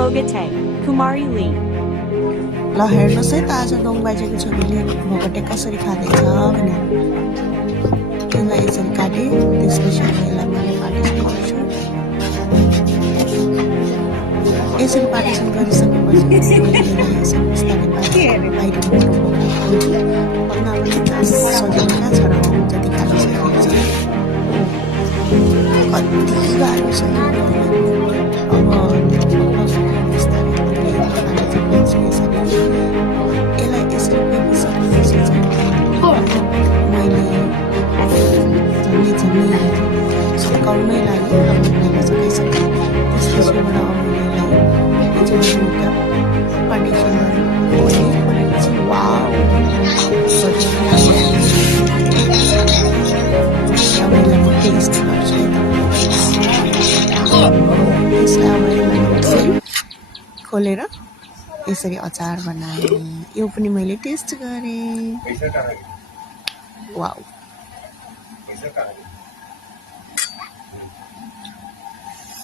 Bogate, Kumari Lee. ल हेर्नुहोस् है त आज गाउँ बाजेको छोरीले भोगटे कसरी खाँदैछ भनेर यसलाई यसरी काटेँ त्यसपछि अब यसलाई मैले पार्टिसन गर्छु यसरी पार्टिसन गरिसकेपछि मैले यसलाई यसरी बिस्तारै बाहिर फोटो खोल्छु भन्दा पनि सजिलो कहाँ छ र जति खाइसकेको छ कति गाह्रो छ अब बिस्तारै यसलाई यसरी पेकिसकेपछि मैले झन्डै सकाउनै लाग्यो अब मैले सकाइसकेँ त्यसपछिबाट अब मैले एउटा पार्टिसन खोलेपछि वाउ मैले म टेस्ट गर्छु यसलाई अब फेरि खोलेर यसरी अचार बनाएँ यो पनि मैले टेस्ट गरेँ वाउ